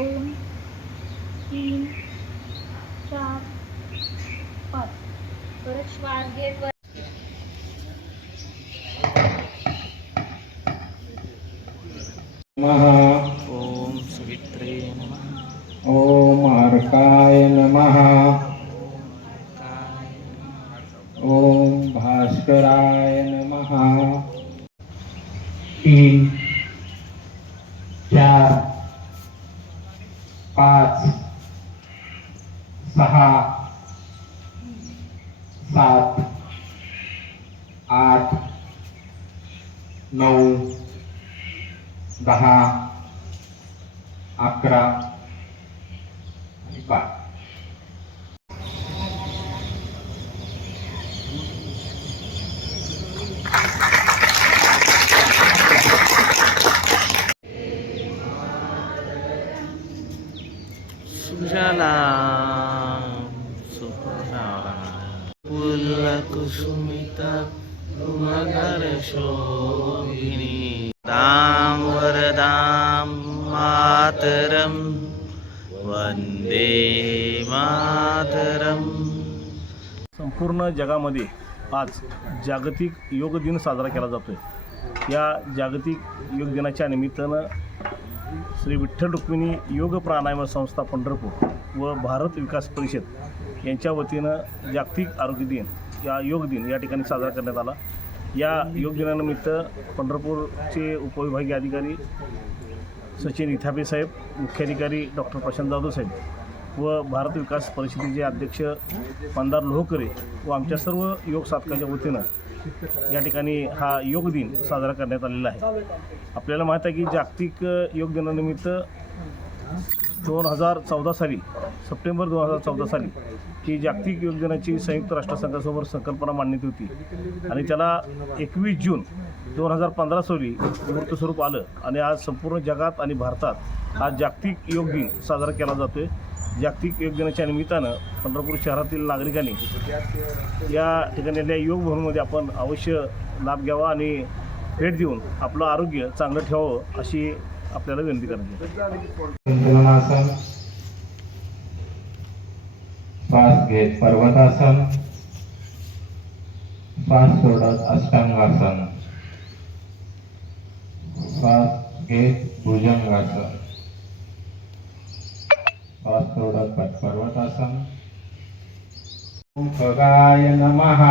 दोन तीन चार पाच. परत श्वास घेत वर. नमः. ॐ सवित्रे अर्काय नमः. काय भास्कराय नमः. तीन चार सात आठ नऊ दहा अकरा आणि बारा. सुजला. कुसुमिता मगर शोभिनी. दां वरदां मातरं वन्दे मातरम्. संपूर्ण जगामध्ये आज जागतिक योग दिन साजरा केला जातोय. या जागतिक योग दिनाच्या निमित्तानं श्री विठ्ठल रुक्मिणी योग प्राणायाम संस्था पंढरपूर व भारत विकास परिषद यांच्या वतीनं जागतिक आरोग्य दिन या योग दिन या ठिकाणी साजरा करण्यात आला. या योग दिनानिमित्त पंढरपूरचे उपविभागीय अधिकारी सचिन इथापे साहेब मुख्याधिकारी डॉक्टर प्रशांत जाधव साहेब व भारत विकास परिषदेचे अध्यक्ष मंदार लोहकरे व आमच्या सर्व योग साधकाच्या वतीनं या ठिकाणी हा योग दिन साजरा करण्यात आलेला आहे. आपल्याला माहीत आहे की जागतिक योग दिनानिमित्त दोन हजार चौदा साली सप्टेंबर दोन हजार चौदा साली की जागतिक योग दिनाची संयुक्त राष्ट्रसंघासमोर संकल्पना मांडण्यात होती. आणि त्याला एकवीस जून दोन हजार पंधरा साली मूर्त स्वरूप आलं. आणि आज संपूर्ण जगात आणि भारतात हा जागतिक योग दिन साजरा केला जातो आहे जागतिक योग दिनाच्या निमित्तानं पंढरपूर शहरातील नागरिकांनी या ठिकाणी योग भवनमध्ये आपण अवश्य लाभ घ्यावा आणि भेट देऊन आपलं आरोग्य चांगलं ठेवावं अशी आपल्याला विनंती करायची येते श्वास घेत पर्वतासन श्वास सोडत अष्टांगासन श्वास घेत भुजंगासन. श्वास पर्वतासन खगाय नमः।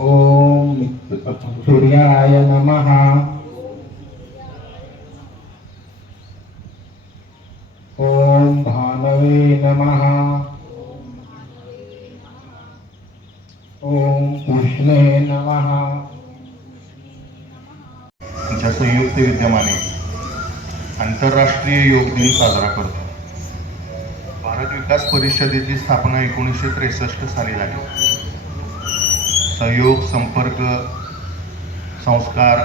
ॐ सूर्याय नमः। ओम भानवे नमः। ओम कृष्णे नमः। संयुक्त विद्यमाने आंतरराष्ट्रीय योग दिन साजरा करतो. भारत विकास परिषदेची स्थापना एकोणीसशे त्रेसष्ट साली झाली. सहयोग संपर्क संस्कार